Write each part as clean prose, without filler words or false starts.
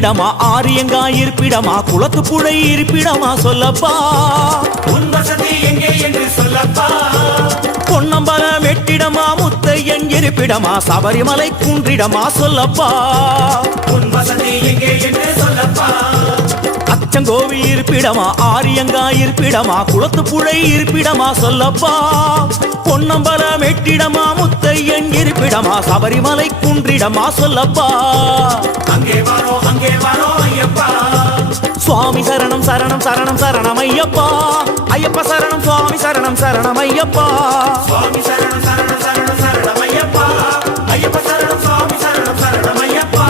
இருப்பிடமா ஆரியங்கா இருப்பிடமா குளத்து புழை இருப்பிடமா சொல்லப்பா உன் வசதி எங்கே என்று சொல்லப்பா பொன்னம்பலம் வெட்டிடமா முத்தையன் இருப்பிடமா சபரிமலை குன்றிடமா சொல்லப்பா உன் வசதி எங்கே என்று சொல்லப்பா அச்சங்கோவில் இருப்பிடமா ஆரியங்கா இருப்பிடமா குளத்து புழை இருப்பிடமா சொல்லப்பா பொன்னம்பலம் வெட்டிடமா முத்தையன் இருப்பிடமா சபரிமலை குன்றிடமா சொல்லப்பா அங்கே வாரோ ஐயப்பா சுவாமி சரணம் சரணம் சரணம் சரணம் ஐயப்பா ஐயப்ப சரணம் சுவாமி சரணம் சரணம் ஐயப்பா சுவாமி சரணம் சரணம் சரணம் சரணம் ஐயப்பா ஐயப்ப சரணம் சுவாமி சரணம் சரணம் ஐயப்பா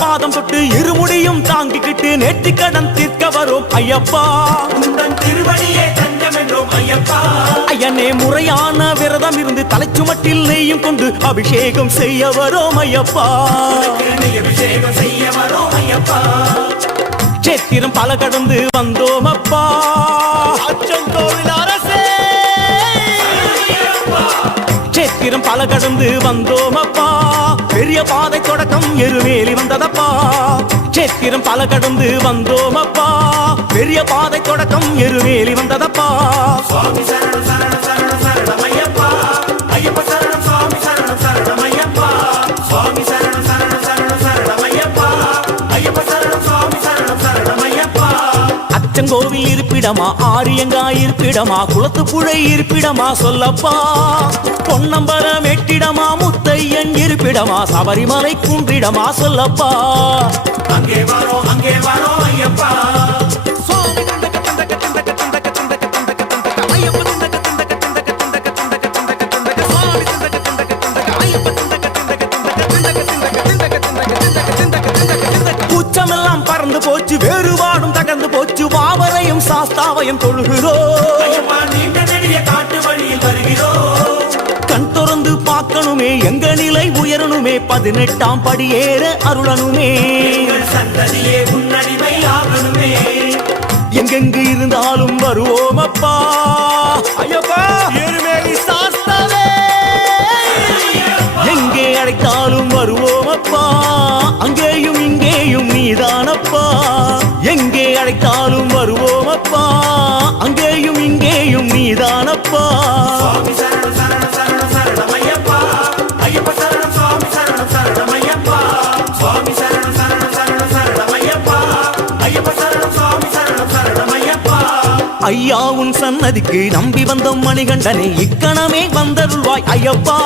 பாதம் தொட்டு இருமுடியும் தாங்கிக்கிட்டு நேர்த்தி கடன் தீர்க்க வரும் ஐயப்பா உந்தன் திருவடியே தஞ்சம் என்றோம் ஐயப்பா ஐயனே முறையான விரதம் இருந்து தலைச்சுமட்டில் நெய்யும் கொண்டு அபிஷேகம் செய்ய வரும் ஐயப்பா அபிஷேகம் செய்ய வரோம் ஐயப்பா சேத்திரம் பல கடந்து வந்தோம் அப்பா அச்சங்கோவில் அரசே சேத்திரம் பல கடந்து வந்தோம் அப்பா பெரிய பாதை தொடக்கம் எருமேலி வந்ததப்பா சேத்திரம் பல கடந்து வந்தோம் அப்பா பெரிய பாதை தொடக்கம் எருமேலி வந்ததப்பா சுவாமி சரணம் சரணம் சரணம் சரணம் ஐயப்பா ஐயப்ப சரணம் சுவாமி சரணம் சரணம் ஐயப்பா சுவாமி சரணம் சரணம் சரணம் சரணம் ஐயப்பா ஐயப்ப சரணம் சுவாமி சரணம் சரணம் ஐயப்பா அச்சங்கோவில் இருப்பிடமா ஆரியங்கா இருப்பிடமா குளத்து புழை இருப்பிடமா சொல்லப்பா பொன்னம்பலம் வெட்டிடமா முத்தையன் இருப்பிடமா சபரிமலை குன்றிடமா சொல்லப்பா அங்கே வாரோ ஐயப்பா கூச்சமெல்லாம் பறந்து போச்சு வேறுபாடும் தகர்ந்து போச்சு வாவரையும் சாஸ்தாவையும் தொழுகிறோம் நீண்ட நெடிய காட்டு வழியில் வருகிறோம் கண் திறந்து பார்க்கணுமே எங்க நிலை உயரணுமே 18ஆம் படியேற அருளனுமே சந்ததியே உன்னடிமை ஆகணுமே எங்கெங்கு இருந்தாலும் வருவோம் அப்பா ஐயப்பா எருமேலி சாஸ்தாவே எங்கே அழைத்தாலும் வருவோம் அப்பா அங்கேயும் இங்கேயும் நீதானப்பா எங்கே அழைத்தாலும் வருவோம் அப்பா அங்கேயும் இங்கேயும் நீதானப்பா சுவாமி சரணம் சரணம் சரணம் சரணம் ஐயப்பா ஐயப்ப சரணம் சுவாமி சரணம் சரணம் ஐயப்பா சுவாமி சரணம் சரணம் சரணம் சரணம் ஐயப்பா ஐயப்ப சரணம் சுவாமி சரணம் சரணம் ஐயப்பா ஐயா உன் சன்னதிக்கு நம்பி வந்தோம் மணிகண்டனே இக்கணமே வந்தருள்வாய் ஐயப்பா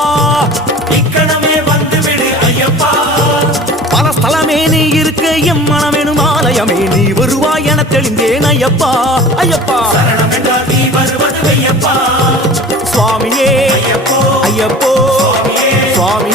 இக்கணமே வந்துவிடு ஐயப்பா பல ஸ்தலமே நீ இருக்க எம் மனமெனும் ஆலயமே நீ வருவாய் என தெளிந்தேன் ஐயப்பா ஐயப்பா சரணம் என்றால் நீ வருவது ஐயப்பா சுவாமியே ஐயப்போ ஐயப்போ சுவாமியே சுவாமி